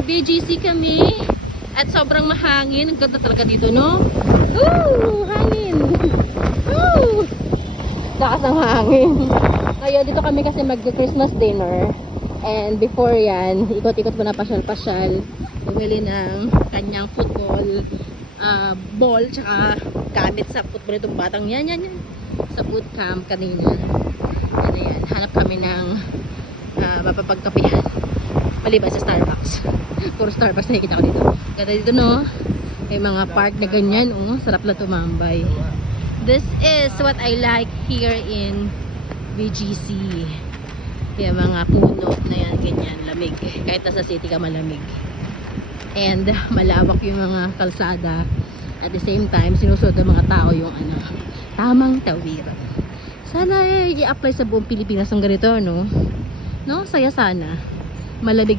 BGC kami at sobrang mahangin. Ang ganda talaga dito, no? Woo! Hangin! Woo! Lakas ng hangin. Ngayon, dito kami kasi mag-Christmas dinner. And before yan, ikot-ikot muna pasyal-pasyal. Bumili ng kanyang football ball, tsaka gamit sa football itong batang yan. Sa bootcamp kanina. Ano yan, hanap kami ng mapapagkapihan. Maliban sa Starbucks. Puro Starbucks na nakikita ko dito. Ganda dito, no? May mga park na ganyan, oh. Sarap na tumambay. This is what I like here in BGC. Yung mga puno na yan, ganyan, lamig. Kahit nasa city ka, malamig. And malawak yung mga kalsada. At the same time, sinusunod ng mga tao yung tamang tawiran. Sana i-apply sa buong Pilipinas ng ganito, no? No? Saya sana. Malamig.